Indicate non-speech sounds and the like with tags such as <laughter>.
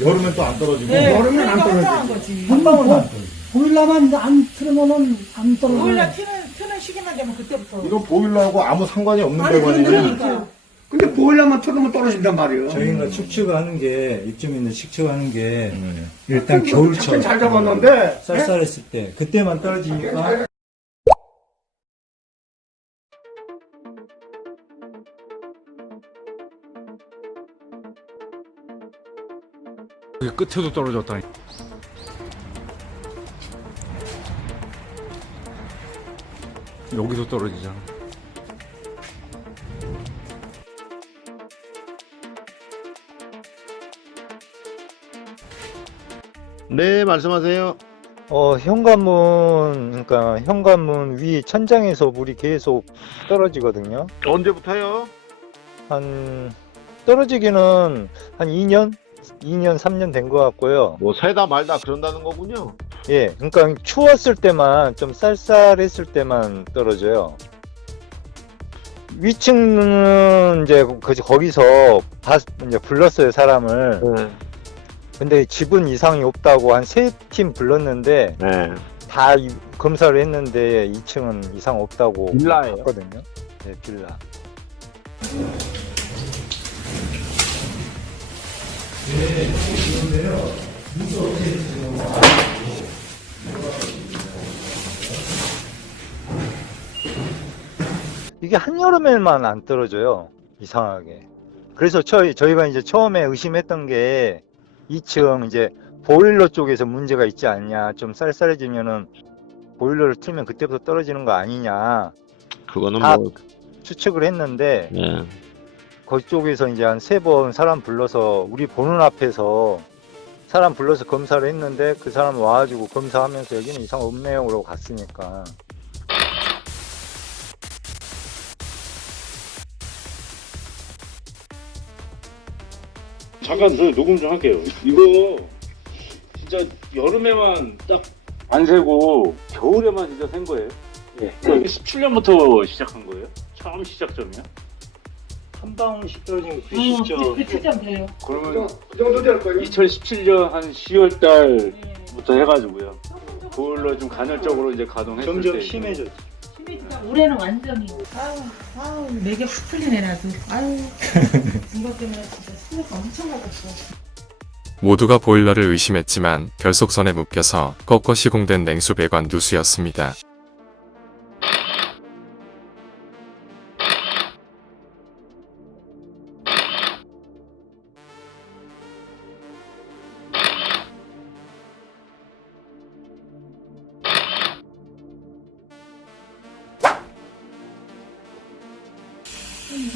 여름엔 또 안 떨어지고. 네, 여름엔 안 그러니까 떨어지지. 화장한 거지. 한 방울 뭐, 안 떨어져. 보일러만 안 틀으면은 안 떨어져. 보일러 트는, 트는 시기만 되면 그때부터. 이거 보일러하고 아무 상관이 없는 아니, 배관이네. 그러니까. 근데 보일러만 틀으면 떨어진단 말이에요. 저희가 축축하는 게 이쯤 있는 축축하는 게 네. 일단 겨울철 잘 잡았는데 쌀쌀했을 때 그때만 떨어지니까 끝에도 떨어졌다니. 여기도 떨어지잖아. 네, 말씀하세요. 어, 현관문, 그러니까 현관문 위 천장에서 물이 계속 떨어지거든요. 언제부터요? 한, 떨어지기는 한 2년? 2년, 3년 된 것 같고요. 뭐 새다 말다 그런다는 거군요. 예, 그러니까 추웠을 때만, 좀 쌀쌀했을 때만 떨어져요. 위층은 이제 그, 거기서 다 이제 불렀어요, 사람을. 근데 집은 이상이 없다고 한 세 팀 불렀는데, 네. 다 이- 검사를 했는데 2층은 이상 없다고 빌라예요? 했거든요. 네, 빌라. 이게 한여름에만 안 떨어져요. 이상하게. 그래서 저희, 저희가 이제 처음에 의심했던 게 2층 이제 보일러 쪽에서 문제가 있지 않냐. 좀 쌀쌀해지면은 보일러를 틀면 그때부터 떨어지는 거 아니냐. 그거는 다 뭐, 추측을 했는데 네. 그쪽에서 이제 한 세 번 사람 불러서 우리 보는 앞에서 사람 불러서 검사를 했는데 그 사람 와가지고 검사하면서 여기는 이상 없네요 그러고 갔으니까 잠깐 저 녹음 좀 할게요. 이거 진짜 여름에만 딱 안 세고 겨울에만 진짜 센 거예요. 예. 17년부터 시작한 거예요? 처음 시작점이야? 한 방울씩 떨어지는 거 어, 그 지점 돼요. 그러면 그 정도 될 거예요. 2017년 한 10월 달부터 해가지고요. 보일러 좀 간헐적으로 이제 가동했을 점점 때 심해졌죠. 올해는 완전히. 아유, 아유, 내게 확 풀리네, 나도. 아유. <laughs> 이것 때문에 진짜 스트레스 엄청 받았어. 모두가 보일러를 의심했지만 결속선에 묶여서 꺾어 시공된 냉수 배관 누수였습니다. 음,